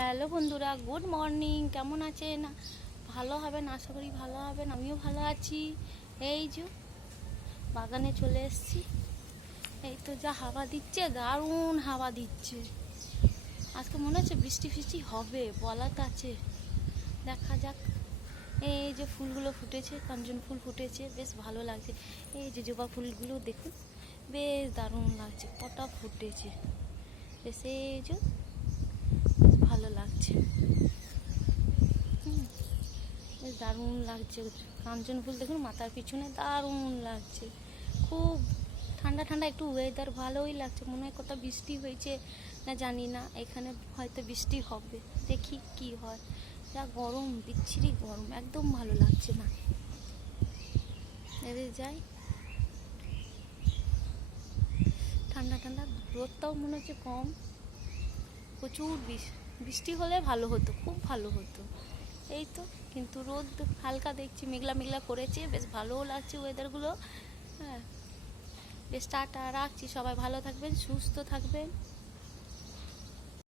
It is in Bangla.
হ্যালো বন্ধুরা, গুড মর্নিং। কেমন আছেন? ভালো হবেন, আশা করি ভালো হবেন। আমিও ভালো আছি। এই যে বাগানে চলে এসেছি। এই তো যা হাওয়া দিচ্ছে, দারুণ হাওয়া দিচ্ছে। আজকে মনে হচ্ছে বৃষ্টি ফিষ্টি হবে, বলার আছে, দেখা যাক। এই যে ফুলগুলো ফুটেছে, কাঞ্চন ফুল ফুটেছে, বেশ ভালো লাগছে। এই যে জবা ফুলগুলো দেখুন, বেশ দারুণ লাগছে, কটা ফুটেছে, বেশ এই যে ভালো লাগছে। বেশ দারুণ লাগছে। কাঞ্চন ফুল দেখুন মাথার পিছনে, দারুণ লাগছে। খুব ঠান্ডা ঠান্ডা একটু ওয়েদার, ভালোই লাগছে। মনে হয় কোথাও বৃষ্টি হয়েছে না জানি না, এখানে হয়তো বৃষ্টি হবে, দেখি কি হয়। যা গরম, বিচ্ছিরি গরম, একদম ভালো লাগছে না। এদের যাই, ঠান্ডা ঠান্ডা, রোদটাও মনে হচ্ছে কম। প্রচুর বৃষ্টি হলে ভালো হতো, খুব ভালো হতো। এই তো, কিন্তু রোদ হালকা দেখছি, মেঘলা মেঘলা করেছে, বেশ ভালোও লাগছে ওয়েদারগুলো। হ্যাঁ, বেশ টাটা, রাখছি। সবাই ভালো থাকবেন, সুস্থ থাকবেন।